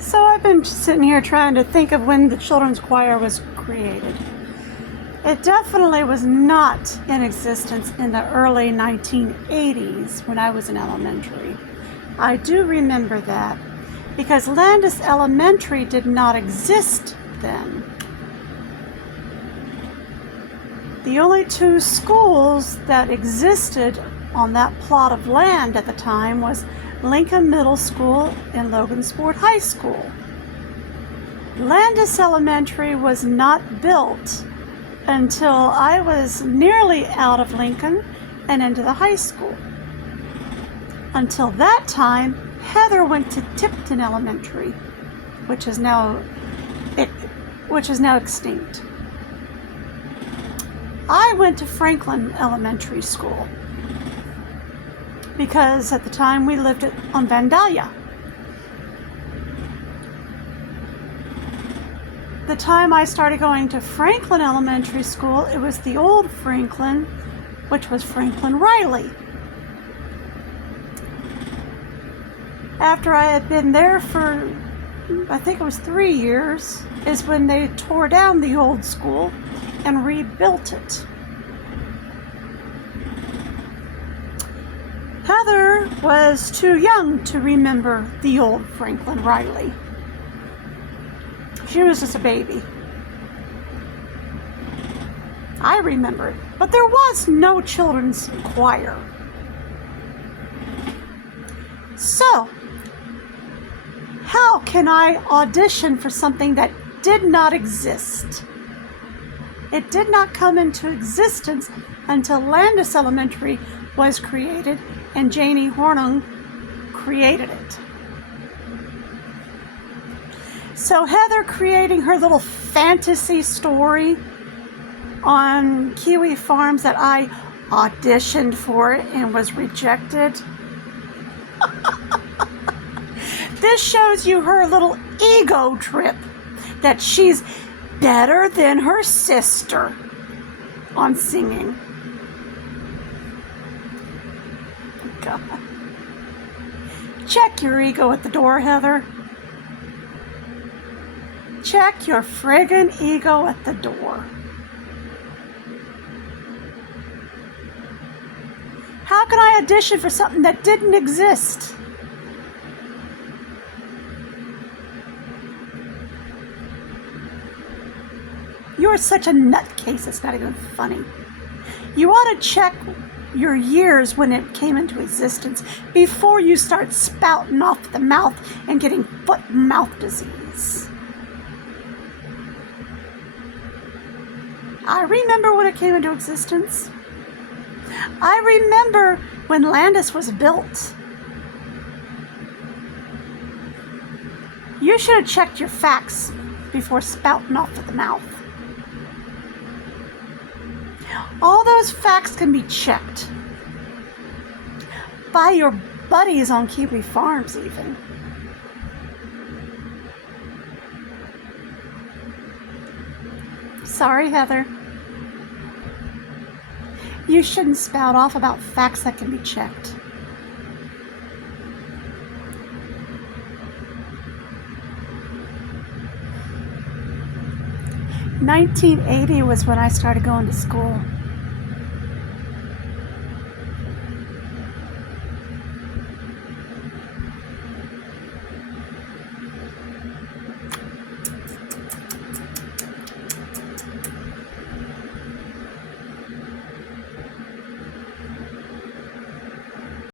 So I've been sitting here trying to think of when the children's choir was created. It definitely was not in existence in the early 1980s when I was in elementary. I do remember that because Landess Elementary did not exist then. The only two schools that existed on that plot of land at the time was Lincoln Middle School and Logansport High School. Landess Elementary was not built until I was nearly out of Lincoln and into the high school. Until that time, Heather went to Tipton Elementary, which is now extinct. I went to Franklin Elementary School because at the time we lived on Vandalia. The time I started going to Franklin Elementary School, it was the old Franklin, which was Franklin Riley. After I had been there for, I think it was 3 years, is when they tore down the old school and rebuilt it. Heather was too young to remember the old Franklin Riley. She was just a baby. I remember it, but there was no children's choir. So, how can I audition for something that did not exist? It did not come into existence until Landess Elementary was created and Janie Hornung created it. So Heather creating her little fantasy story on Kiwi Farms that I auditioned for and was rejected. This shows you her little ego trip that she's better than her sister on singing. God. Check your ego at the door, Heather. Check your friggin' ego at the door. How can I audition for something that didn't exist? You're such a nutcase, it's not even funny. You ought to check your years when it came into existence before you start spouting off the mouth and getting foot and mouth disease. I remember when it came into existence. I remember when Landess was built. You should have checked your facts before spouting off at the mouth. All those facts can be checked by your buddies on Kiwi Farms even. Sorry, Heather. You shouldn't spout off about facts that can be checked. In 1980 was when I started going to school.